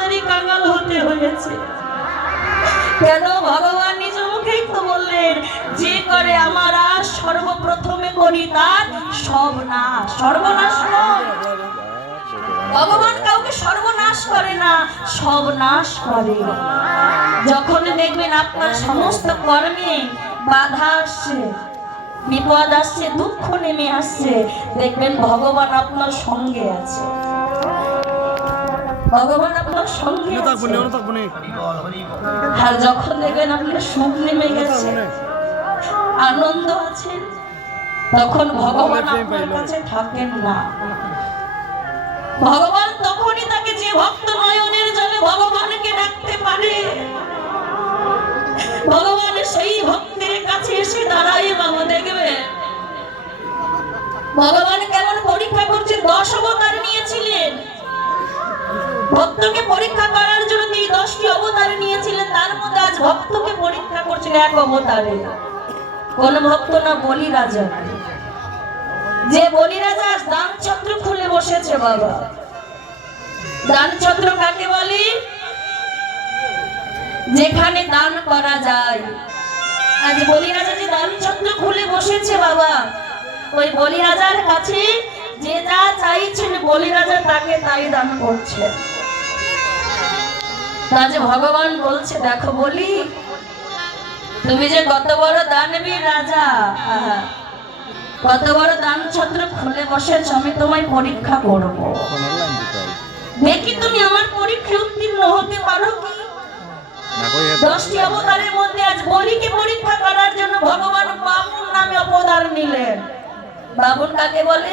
আমাদেরই কাঙাল হতে হয়েছে। কেন ভগবান নিজ মুখেই তো বললেন, যে করে আমার আর সর্বপ্রথমে করি তার সব না সর্বনাশ ভগবান কাউকে সর্বনাশ করে না, সব নাশ করে। যখন দেখবেন আপনার সমস্ত কর্মে বাধা আসছে, বিপদ আসছে, দুঃখ নেমে আসছে, দেখবেন ভগবান আপনার সঙ্গে আছে। ভগবান আপনার সঙ্গে আর যখন দেখবেন আপনার সুখ নেমে গেছে আনন্দ তখন ভগবান আপনার কাছে থাকেন না। ভগবান তখনই তাকে যে ভক্ত নয়নের জলে ভগবানকে ডাকতে পারে। ভগবান সেই ভক্তের কাছে এসে দাঁড়ায় বাবা দেখবে। ভগবান কেমন পরীক্ষা করছে দশ অবতার নিয়েছিলেন ভক্তকে পরীক্ষা করার জন্য তিনি দশটি অবতার নিয়েছিলেন। তার মধ্যে আজ ভক্তকে পরীক্ষা করছেন এক অবতারে। কোন ভক্ত না বলি রাজা যে বলি রাজা আজ দান চক্র খুলে বসেছে বাবা। দান চক্র কাকে বলি? যেখানে দান করা যায়। আজ বলি রাজা যে দান চক্র খুলে বসেছে বাবা, ওই বলি রাজার কাছে যে যা চাইছেন বলি রাজা তাকে তাই দান করছে। আজ ভগবান বলছে, দেখো বলি, তুমি যে কত বড় দানবীর রাজা কত বড় দান ছত্র খুলে বসেছ, আমি তোমায় পরীক্ষা করব। দেখি তুমি আমার পরীক্ষা উত্তীর্ণ হতে পারো কি? দশটি অবতারের মধ্যে আজ বলিকে পরীক্ষা করার জন্য ভগবান বামুন নামে অবতার নিলেন। বামুন কাকে বলে?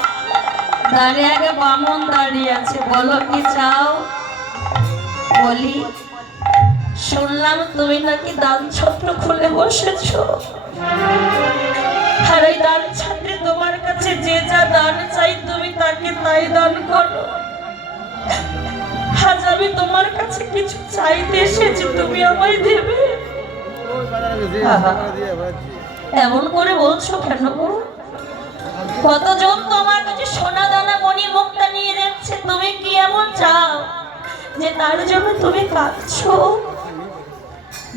দাঁড়িয়ে আগে বামন দাঁড়িয়ে আছে, বলো কি চাও? বলি, শুনলাম তুমি নাকি দান ছত্র খুলে বসেছো। আর ওই দান ছাত্রে তোমার কাছে যে যা দান চাই তুমি তাকে তাই দান করো। আজ আমি তোমার কাছে কিছু চাইতে এসেছি, তুমি আমায় দেবে? এমন করে বলছো কেন? কতজন তোমার কাছে সোনা কি এমন চাও যে তার জন্য তুমি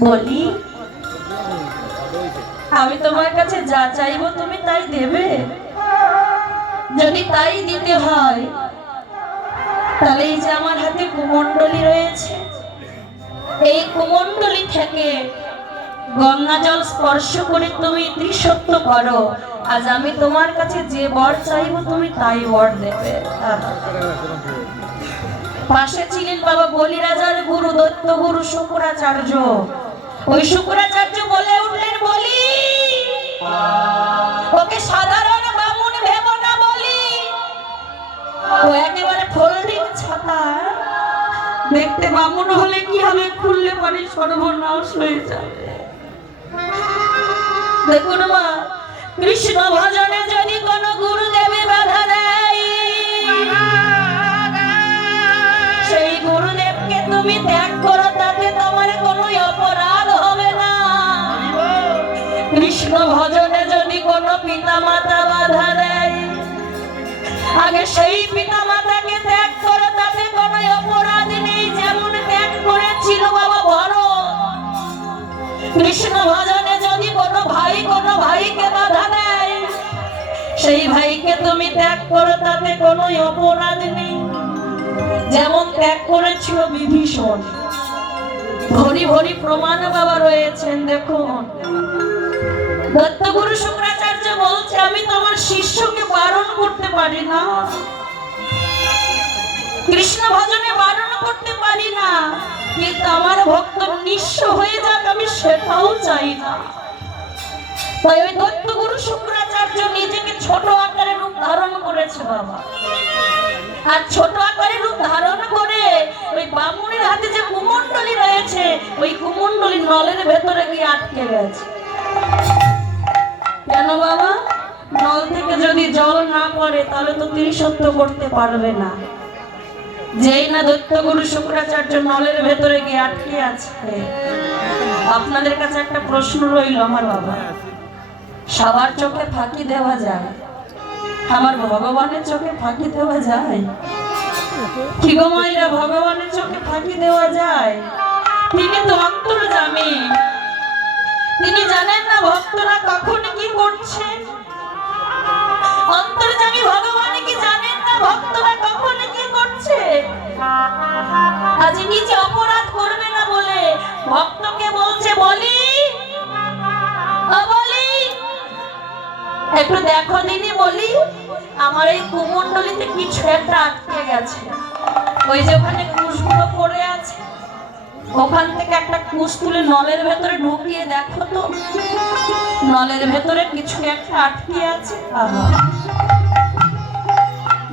বলি, আমি তোমার কাছে যা চাইব তুমি তাই দেবে। যদি তাই দিতে হয়, তাহলে এই যে আমার হাতে কুমন্ডলী রয়েছে, এই কুমন্ডলী থেকে গঙ্গা জল স্পর্শ করে তুমি ত্রিসত্য করো। আজ আমি তোমার কাছে যে বর চাইব, তুমি তাই বর দেবে। পাশে ছিলেন বাবা বলি রাজার গুরু দত্ত গুরু শুক্রাচার্য। ওই শুক্রাচার্য বলে উঠলেন, বলি, ওকে সাধারণ বামুন ভেব না, বলি। ও একেবারে ফোল্ডিং ছাতা। দেখতে বামুন হলে কি হবে? খুললে পরে সর্বনাশ হয়ে যাবে। দেখুন মা, কৃষ্ণ ভজনে যদি বাধা দেয়, সেই গুরুদেবকে তুমি ত্যাগ করো, তাতে তোমার কোনো অপরাধ হবে না। কৃষ্ণ ভজনে যদি কোনো পিতা মাতা বাধা দেয়, আগে সেই পিতা মাতাকে ত্যাগ করো কৃষ্ণ ভজনে যদি কোনো ভাই কোনো ভাইকে বাধা দেয়, সেই ভাইকে তুমি ত্যাগ করো, তাতে কোনো অপরাধ নেই। যেমন ত্যাগ করেছিল বিভীষণ। ভরি ভরি প্রমাণ বাবা রয়েছেন, দেখুন। দত্তগুরু শুক্রাচার্য বলছে, আমি তোমার শিষ্যকে বারণ করতে পারি না। কৃষ্ণ ভজনে বারণ সেটাও চাই না। তাই ওই দত্তগুরু শুক্রাচার্য নিজেকে ছোট আকারে রূপ ধারণ করেছে বাবা। আর ছোট আকারে রূপ ধারণ করে ওই বামুনের হাতে যে কুমন্ডলী রয়েছে, ওই কুমন্ডলী নলের ভেতরে গিয়ে আটকে গেছে। কেন বাবা? নল থেকে যদি জল না পড়ে, তাহলে তো ত্রিসত্য করতে পারবে না। যেই না দৈত্যগুরু শুক্রাচার্য নলের ভেতরে গিয়ে আটকে আছে। আপনাদের কাছে একটা প্রশ্ন রইল আমার বাবা। সবার চোখে ফাঁকি দেওয়া যায়। আমার ভগবানের চোখে ফাঁকি দেওয়া যায়। কি গো মায়েরা, ভগবানের চোখে ফাঁকি দেওয়া যায়? তিনি তো অন্তর্জামী তিনি জানেন না ভক্তরা কখন কি করছে। অন্তর্জামী ভগবান কি জানেন না ভক্তরা কখন কি করছে। আজ নিজে অপরাধ করবে না বলে আমার এই কুমন্ডলিতে কিছু একটা আটকে গেছে। ওই যে ওখানে কুশগুলো পড়ে আছে। ওখান থেকে একটা কুশ তুলে নলের ভেতরে ঢুকিয়ে দেখো তো। নলের ভেতরে কিছু একটা আটকে আছে। আহা।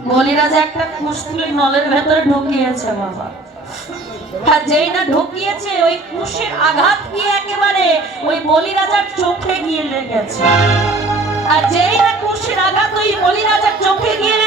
বলিরাজা একটা কুশ তুলে নলের ভেতরে ঢুকিয়েছে, বাবা। আর যেই না ঢুকিয়েছে, ওই কুশের আঘাত গিয়ে একেবারে? ওই বলিরাজার চোখে গিয়ে লেগেছে। আর যেই না কুশের আঘাত ওই বলিরাজার চোখে গিয়ে